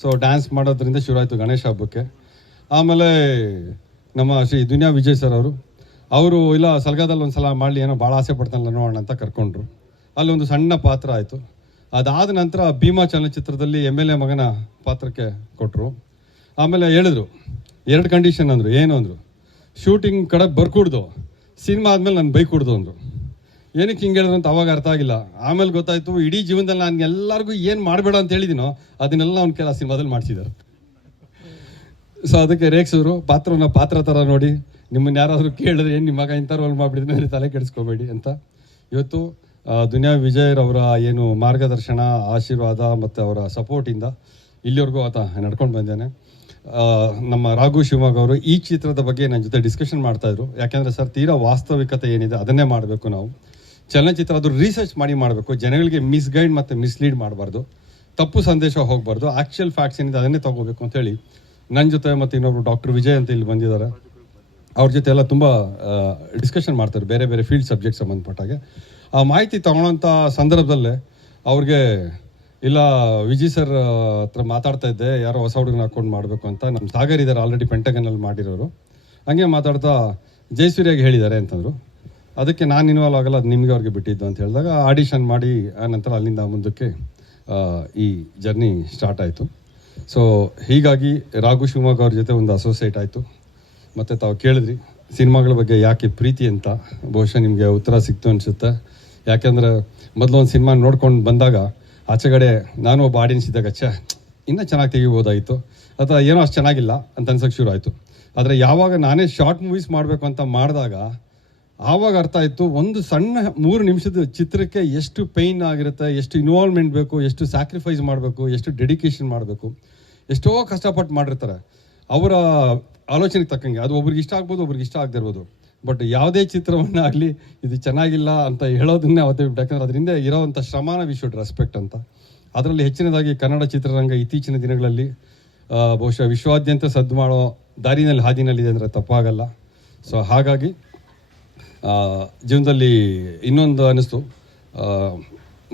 So dance ಮಾಡೋದ್ರಿಂದ ಶುರು ಆಯಿತು ಗಣೇಶ ಹಬ್ಬಕ್ಕೆ. ಆಮೇಲೆ ನಮ್ಮ ಶ್ರೀ ದುನಿಯಾ ವಿಜಯ್ ಸರ್ ಅವರು ಅವರು ಇಲ್ಲ, ಸಲಗಾದಲ್ಲಿ ಒಂದು ಸಲ ಮಾಡಲಿ, ಏನೋ ಭಾಳ ಆಸೆ ಪಡ್ತಾನಲ್ಲ ನೋಡೋಣ ಅಂತ ಕರ್ಕೊಂಡ್ರು. ಅಲ್ಲಿ ಒಂದು ಸಣ್ಣ ಪಾತ್ರ ಆಯಿತು. ಅದಾದ ನಂತರ ಭೀಮಾ ಚಲನಚಿತ್ರದಲ್ಲಿ ಎಂ ಎಲ್ ಎ ಮಗನ ಪಾತ್ರಕ್ಕೆ ಕೊಟ್ಟರು ಆಮೇಲೆ ಹೇಳಿದ್ರು, ಎರಡು ಕಂಡೀಷನ್ ಅಂದರು, ಏನು ಅಂದರು ಶೂಟಿಂಗ್ ಕಡೆ ಬರ್ಕೂಡ್ದು ಸಿನಿಮಾ ಆದಮೇಲೆ ನಾನು ಬೈಕ್ ಕೊಡ್ದು ಅಂದರು. ಏನಕ್ಕೆ ಹಿಂಗೆ ಹೇಳಿದ್ರು ಅಂತ ಅವಾಗ ಅರ್ಥ ಆಗಿಲ್ಲ. ಆಮೇಲೆ ಗೊತ್ತಾಯ್ತು, ಇಡೀ ಜೀವನದಲ್ಲಿ ನಾನು ಎಲ್ಲರಿಗೂ ಏನು ಮಾಡಬೇಡ ಅಂತ ಹೇಳಿದಿನೋ, ಅದನ್ನೆಲ್ಲ ಅವ್ನ ಕೆಲ ಸಿನಿಮಾದಲ್ಲಿ ಮಾಡಿಸಿದ್ದಾರೆ. ಸೊ ಅದಕ್ಕೆ ರೇಗ್ಸಿದ್ರು ಪಾತ್ರನ ಪಾತ್ರ ಥರ ನೋಡಿ, ನಿಮ್ಮನ್ನ ಯಾರಾದರೂ ಕೇಳಿದ್ರೆ ಏನು ನಿಮ್ಮ ಮಗ ಇಂಥ ರೋಲ್ ಮಾಡಿಬಿಡಿದ್ರೆ ತಲೆ ಕೆಡಿಸ್ಕೋಬೇಡಿ ಅಂತ. ಇವತ್ತು ದುನಿಯಾ ವಿಜಯರವರ ಏನು ಮಾರ್ಗದರ್ಶನ, ಆಶೀರ್ವಾದ ಮತ್ತು ಅವರ ಸಪೋರ್ಟಿಂದ ಇಲ್ಲಿವರೆಗೂ ಆತ ನಡ್ಕೊಂಡು ಬಂದೇನೆ. ನಮ್ಮ ರಾಘು ಶಿವಮೊಗ್ಗ ಅವರು ಈ ಚಿತ್ರದ ಬಗ್ಗೆ ನನ್ನ ಜೊತೆ ಡಿಸ್ಕಷನ್ ಮಾಡ್ತಾಯಿದ್ರು ಯಾಕೆಂದರೆ ಸರ್, ತೀರಾ ವಾಸ್ತವಿಕತೆ ಏನಿದೆ ಅದನ್ನೇ ಮಾಡಬೇಕು ನಾವು. ಚಲನಚಿತ್ರ ಅದು ರಿಸರ್ಚ್ ಮಾಡಿ ಮಾಡಬೇಕು. ಜನಗಳಿಗೆ ಮಿಸ್ಗೈಡ್ ಮತ್ತು ಮಿಸ್ಲೀಡ್ ಮಾಡಬಾರ್ದು. ತಪ್ಪು ಸಂದೇಶ ಹೋಗಬಾರ್ದು. ಆ್ಯಕ್ಚುಯಲ್ ಫ್ಯಾಕ್ಟ್ಸ್ ಏನಿದೆ ಅದನ್ನೇ ತಗೋಬೇಕು ಅಂತ ಹೇಳಿ ನನ್ನ ಜೊತೆ ಮತ್ತು ಇನ್ನೊಬ್ರು ಡಾಕ್ಟರ್ ವಿಜಯ್ ಅಂತ ಇಲ್ಲಿ ಬಂದಿದ್ದಾರೆ. ಅವ್ರ ಜೊತೆ ಎಲ್ಲ ತುಂಬ ಡಿಸ್ಕಷನ್ ಮಾಡ್ತಾರೆ. ಬೇರೆ ಬೇರೆ ಫೀಲ್ಡ್ ಸಬ್ಜೆಕ್ಟ್ ಸಂಬಂಧಪಟ್ಟಾಗೆ ಆ ಮಾಹಿತಿ ತಗೊಳ್ಳೋಂಥ ಸಂದರ್ಭದಲ್ಲೇ ಅವ್ರಿಗೆ, ಇಲ್ಲ, ವಿಜಿ ಸರ್ ಹತ್ರ ಮಾತಾಡ್ತಾ ಇದ್ದೆ. ಯಾರೋ ಹೊಸ ಹುಡುಗನ ಹಾಕೊಂಡು ಮಾಡಬೇಕು ಅಂತ. ನಮ್ಮ ಸಾಗರ್ ಇದ್ದಾರೆ ಆಲ್ರೆಡಿ ಪೆಂಟಗನಲ್ಲಿ ಮಾಡಿರೋರು. ಹಂಗೆ ಮಾತಾಡ್ತಾ ಜಯಸೂರ್ಯಾಗಿ ಹೇಳಿದ್ದಾರೆ ಅಂತಂದರು. ಅದಕ್ಕೆ ನಾನು ಇನ್ವಾಲ್ವ್ ಆಗಲ್ಲ, ಅದು ನಿಮಗೆ ಅವ್ರಿಗೆ ಬಿಟ್ಟಿದ್ದು ಅಂತ ಹೇಳಿದಾಗ ಆಡಿಷನ್ ಮಾಡಿ, ಆ ನಂತರ ಅಲ್ಲಿಂದ ಮುಂದಕ್ಕೆ ಈ ಜರ್ನಿ ಸ್ಟಾರ್ಟ್ ಆಯಿತು. ಸೊ ಹೀಗಾಗಿ ರಾಘು ಶಿವಮೊಗ್ಗ ಅವ್ರ ಜೊತೆ ಒಂದು ಅಸೋಸಿಯೇಟ್ ಆಯಿತು. ಮತ್ತು ತಾವು ಕೇಳಿದ್ರಿ, ಸಿನಿಮಾಗಳ ಬಗ್ಗೆ ಯಾಕೆ ಪ್ರೀತಿ ಅಂತ. ಬಹುಶಃ ನಿಮಗೆ ಉತ್ತರ ಸಿಕ್ತು ಅನಿಸುತ್ತೆ. ಯಾಕೆಂದರೆ ಮೊದಲು ಒಂದು ಸಿನಿಮಾ ನೋಡ್ಕೊಂಡು ಬಂದಾಗ, ಆಚೆಗಡೆ ನಾನು ಒಬ್ಬ ಆಡಿಯನ್ಸ್ ಇದ್ದಾಗ, ಛೇ, ಇನ್ನೂ ಚೆನ್ನಾಗಿ ತೆಗಿಬೋದಾಯಿತು. ಅಥವಾ ಏನೋ ಅಷ್ಟು ಚೆನ್ನಾಗಿಲ್ಲ ಅಂತ ಅನ್ಸೋಕ್ಕೆ ಶುರು ಆಯಿತು. ಆದರೆ ಯಾವಾಗ ನಾನೇ ಶಾರ್ಟ್ ಮೂವೀಸ್ ಮಾಡಬೇಕು ಅಂತ ಮಾಡಿದಾಗ ಆವಾಗ ಅರ್ಥ ಆಯಿತು, ಒಂದು ಸಣ್ಣ ಮೂರು ನಿಮಿಷದ ಚಿತ್ರಕ್ಕೆ ಎಷ್ಟು ಪೈನ್ ಆಗಿರುತ್ತೆ, ಎಷ್ಟು ಇನ್ವಾಲ್ವ್ಮೆಂಟ್ ಬೇಕು, ಎಷ್ಟು ಸ್ಯಾಕ್ರಿಫೈಸ್ ಮಾಡಬೇಕು, ಎಷ್ಟು ಡೆಡಿಕೇಶನ್ ಮಾಡಬೇಕು, ಎಷ್ಟೋ ಕಷ್ಟಪಟ್ಟು ಮಾಡಿರ್ತಾರೆ. ಅವರ ಆಲೋಚನೆಗೆ ತಕ್ಕಂಗೆ, ಅದು ಒಬ್ರಿಗೆ ಇಷ್ಟ ಆಗ್ಬೋದು, ಒಬ್ರಿಗೆ ಇಷ್ಟ ಆಗದೆ ಇರ್ಬೋದು. ಬಟ್ ಯಾವುದೇ ಚಿತ್ರವನ್ನ ಆಗಲಿ ಇದು ಚೆನ್ನಾಗಿಲ್ಲ ಅಂತ ಹೇಳೋದನ್ನೇ ಅವತ್ತೇ ಯಾಕಂದ್ರೆ ಅದರಿಂದ ಇರೋವಂಥ ಶ್ರಮಾನ ವಿ ಶುಡ್ ರೆಸ್ಪೆಕ್ಟ್ ಅಂತ. ಅದರಲ್ಲಿ ಹೆಚ್ಚಿನದಾಗಿ ಕನ್ನಡ ಚಿತ್ರರಂಗ ಇತ್ತೀಚಿನ ದಿನಗಳಲ್ಲಿ ಬಹುಶಃ ವಿಶ್ವಾದ್ಯಂತ ಸದ್ದು ಮಾಡೋ ದಾರಿನಲ್ಲಿ ಹಾದಿನಲ್ಲಿದೆ ಅಂದರೆ ತಪ್ಪಾಗಲ್ಲ. ಸೊ ಹಾಗಾಗಿ ಜೀವನದಲ್ಲಿ ಇನ್ನೊಂದು ಅನ್ನಿಸ್ತು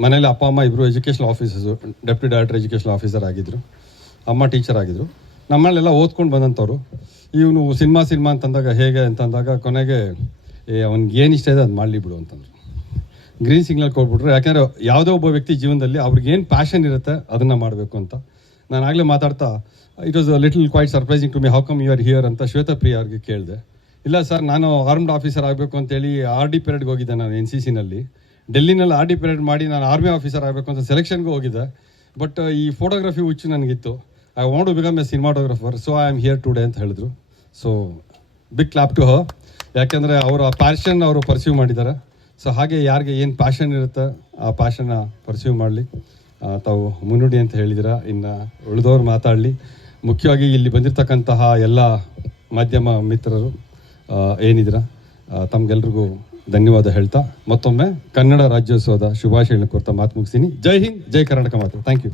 ಮನೇಲಿ ಅಪ್ಪ, ಅಮ್ಮ ಇಬ್ಬರು education officers deputy director education officer ಆಗಿದ್ದರು ಅಮ್ಮ ಟೀಚರ್ ಆಗಿದ್ದರು ನಮ್ಮಲ್ಲೆಲ್ಲ ಓದ್ಕೊಂಡು ಬಂದಂಥವ್ರು. ಇವನು ಸಿನಿಮಾ ಸಿನಿಮಾ ಅಂತಂದಾಗ ಹೇಗೆ ಅಂತಂದಾಗ ಕೊನೆಗೆ, ಏ, ಅವ್ನಿಗೆ ಏನು ಇಷ್ಟ ಇದೆ ಅದು ಮಾಡಲಿ ಬಿಡು ಅಂತಂದರು. ಗ್ರೀನ್ ಸಿಗ್ನಲ್ ಕೊಟ್ಬಿಟ್ರು. ಯಾಕೆಂದರೆ ಯಾವುದೇ ಒಬ್ಬ ವ್ಯಕ್ತಿ ಜೀವನದಲ್ಲಿ ಅವ್ರಿಗೆ ಏನು ಪ್ಯಾಷನ್ ಇರುತ್ತೆ ಅದನ್ನು ಮಾಡಬೇಕು ಅಂತ. ನಾನು ಆಗಲೇ ಮಾತಾಡ್ತಾ it was little quite surprising to me how come you are here ಅಂತ ಶ್ವೇತಪ್ರಿಯ ಅವ್ರಿಗೆ ಕೇಳಿದೆ. ಇಲ್ಲ ಸರ್, ನಾನು ಆರ್ಮ್ಡ್ ಆಫೀಸರ್ ಆಗಬೇಕು ಅಂತೇಳಿ ಆರ್ ಡಿ ಪೆರೇಡ್ಗೆ ಹೋಗಿದ್ದೆ ನಾನು ಎನ್ ಸಿ ಸಿನಲ್ಲಿ ಡೆಲ್ಲಿನಲ್ಲಿ ಆರ್ ಡಿ ಪೆರೇಡ್ ಮಾಡಿ ನಾನು ಆರ್ಮಿ ಆಫೀಸರ್ ಆಗಬೇಕು ಅಂತ ಸೆಲೆಕ್ಷನ್ಗೆ ಹೋಗಿದ್ದೆ. ಬಟ್ ಈ ಫೋಟೋಗ್ರಫಿ ಹುಚ್ಚು ನನಗಿತ್ತು. I want to become a cinematographer so I am here today ಅಂತ ಹೇಳಿದ್ರು. ಸೊ ಬಿಗ್ ಕ್ಲಾಪ್ ಟು ಹ ಯಾಕೆಂದರೆ ಅವರ ಪ್ಯಾಷನ್ ಅವರು ಪರ್ಸ್ಯೂ ಮಾಡಿದ್ದಾರೆ. ಸೊ ಹಾಗೆ ಯಾರಿಗೆ ಏನು ಪ್ಯಾಷನ್ ಇರುತ್ತೆ, ಆ ಪ್ಯಾಷನ್ನ ಪರ್ಸ್ಯೂ ಮಾಡಲಿ. ತಾವು ಮುನ್ನುಡಿ ಅಂತ ಹೇಳಿದಿರ ಇನ್ನು ಉಳಿದವ್ರು ಮಾತಾಡಲಿ. ಮುಖ್ಯವಾಗಿ ಇಲ್ಲಿ ಬಂದಿರತಕ್ಕಂತಹ ಎಲ್ಲ ಮಾಧ್ಯಮ ಮಿತ್ರರು ಏನಿದ್ದೀರ? ತಮ್ಗೆಲ್ರಿಗೂ ಧನ್ಯವಾದ ಹೇಳ್ತಾ, ಮತ್ತೊಮ್ಮೆ ಕನ್ನಡ ರಾಜ್ಯೋತ್ಸವದ ಶುಭಾಶಯಗಳನ್ನು ಕೊಡ್ತಾ ಮಾತು ಮುಗಿಸ್ತೀನಿ. ಜೈ ಹಿಂದ್, ಜೈ ಕರ್ನಾಟಕ ಮಾತು ಥ್ಯಾಂಕ್ ಯು